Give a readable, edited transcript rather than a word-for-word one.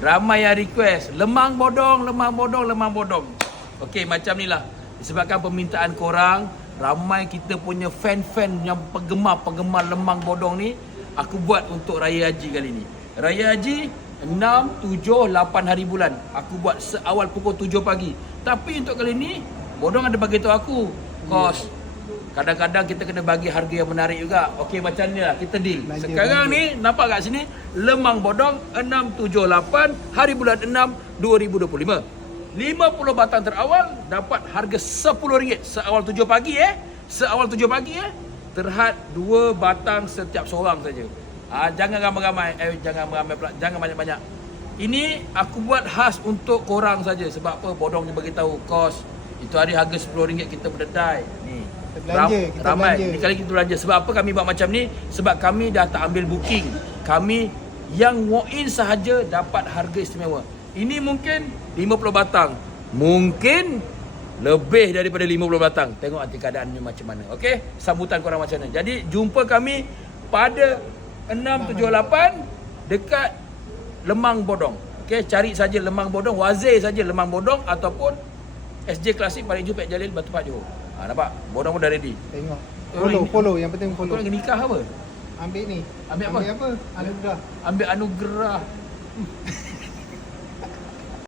ramai yang request lemang bodong, lemang bodong, lemang bodong. Okey, macam ni lah. Disebabkan permintaan korang, ramai kita punya fan-fan yang penggemar lemang bodong ni, aku buat untuk Raya Haji kali ni. Raya Haji 6, 7, 8 hari bulan. Aku buat seawal pukul 7 pagi. Tapi untuk kali ni, bodong ada bagi tahu aku kos. Kadang-kadang kita kena bagi harga yang menarik juga. Okey, macam ni lah, kita deal. Sekarang ni, nampak kat sini, lemang bodong 6, 7, 8, hari bulan 6, 2025. 50 batang terawal, dapat harga RM10 seawal 7 pagi Seawal 7 pagi terhad 2 batang setiap seorang saja. Jangan ramai-ramai, jangan banyak-banyak. Ini aku buat khas untuk korang saja. Sebab apa? Bodong dia beritahu kos. Itu hari harga RM10 kita berdedai. Ni. Ramai. Ini kali kita belanja. Sebab apa kami buat macam ni? Sebab kami dah tak ambil booking. Kami yang walk-in sahaja dapat harga istimewa. Ini mungkin 50 batang. Mungkin lebih daripada 50 batang. Tengok nanti keadaannya macam mana. Okey? Sambutan korang macam mana. Jadi jumpa kami pada 6, 7, 8 dekat Lemang Bodong. Okey, cari saja Lemang Bodong, Wazir saja Lemang Bodong ataupun SJ Klasik Paling Jupek Jalil Batu Pak Johor. Nampak? Bodong pun dah ready. Tengok. Oh, Follow, yang penting follow. Kau lagi nikah apa? Ambil ni. Ambil apa? Anugerah. Ambil anugerah.